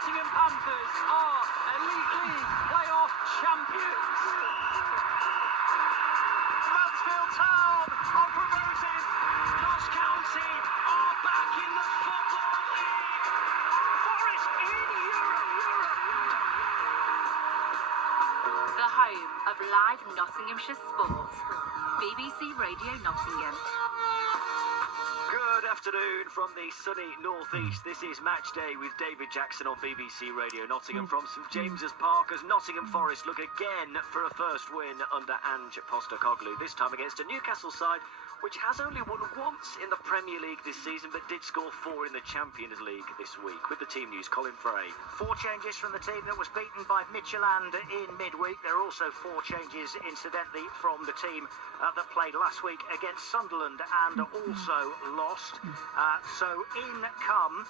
Nottingham Panthers are Elite League playoff champions. Mansfield Town are promoted. Ross County are back in the Football League. Forest in Europe. The home of live Nottinghamshire sport. BBC Radio Nottingham. Good afternoon from the sunny northeast. This is Match Day with David Jackson on BBC Radio Nottingham from St James's Park as Nottingham Forest look again for a first win under Ange Postecoglou, this time against a Newcastle side which has only won once in the Premier League this season but did score 4 in the Champions League this week. With the team news, Colin Frey. 4 changes from the team that was beaten by Midtjylland in midweek. There are also 4 changes, incidentally, from the team that played last week against Sunderland and also lost. So in come,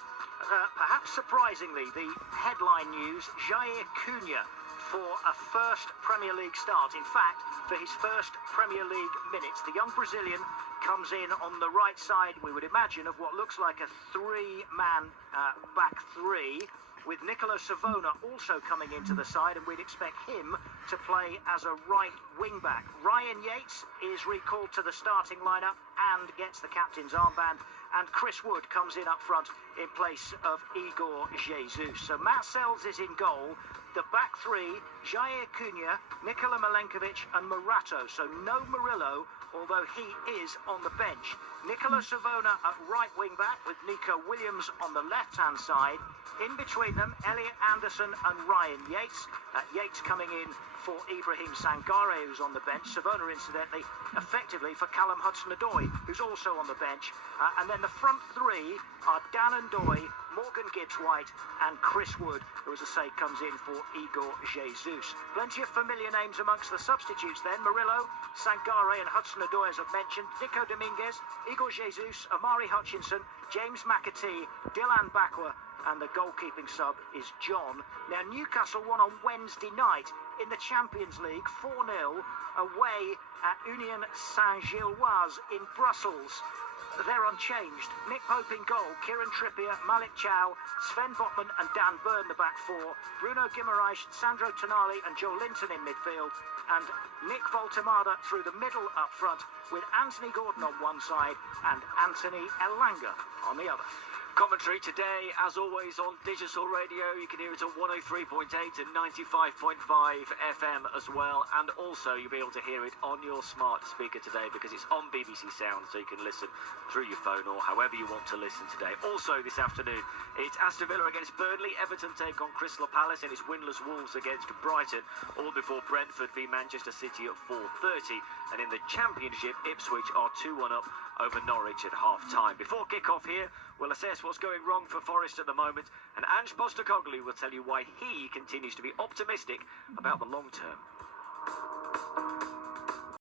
perhaps surprisingly, the headline news, Jair Cunha for a first Premier League start. In fact, for his first Premier League minutes, the young Brazilian comes in on the right side, we would imagine, of what looks like a 3-man back three, with Nicola Savona also coming into the side, and we'd expect him to play as a right wing-back. Ryan Yates is recalled to the starting lineup and gets the captain's armband, and Chris Wood comes in up front in place of Igor Jesus. So Marcels is in goal. The back three, Jair Cunha, Nikola Milenkovic and Morato. So no Murillo, although he is on the bench. Nicola Savona at right wing-back with Nico Williams on the left-hand side. In between them, Elliot Anderson and Ryan Yates. Yates coming in for Ibrahim Sangare, who's on the bench. Savona, incidentally, effectively for Callum Hudson-Odoi, who's also on the bench. And then the front three are Dan Ndoye, Morgan Gibbs-White and Chris Wood, who, as I say, comes in for Igor Jesus. Plenty of familiar names amongst the substitutes then. Murillo, Sangare and Hudson-Odoi, as I've mentioned. Nico Dominguez, Igor Jesus, Amari Hutchinson, James McAtee, Dylan Bakwa, and the goalkeeping sub is John. Now, Newcastle won on Wednesday night in the Champions League 4-0 away at Union Saint-Gilloise in Brussels. They're unchanged. Nick Pope in goal, Kieran Trippier, Malik Chow, Sven Botman and Dan Burn the back four, Bruno Guimaraes, Sandro Tonali and Joe Linton in midfield, and Nick Voltemada through the middle up front with Anthony Gordon on one side and Anthony Elanga on the other. Commentary today, as always, on digital radio. You can hear it on 103.8 and 95.5 FM as well. And also, you'll be able to hear it on your smart speaker today because it's on BBC Sound, so you can listen through your phone or however you want to listen today. Also, this afternoon, it's Aston Villa against Burnley. Everton take on Crystal Palace, and it's winless Wolves against Brighton. All before Brentford v Manchester City at 4:30. And in the Championship, Ipswich are 2-1 up over Norwich at half-time. Before kick-off here, we'll assess what's going wrong for Forest at the moment, and Ange Postecoglou will tell you why he continues to be optimistic about the long term.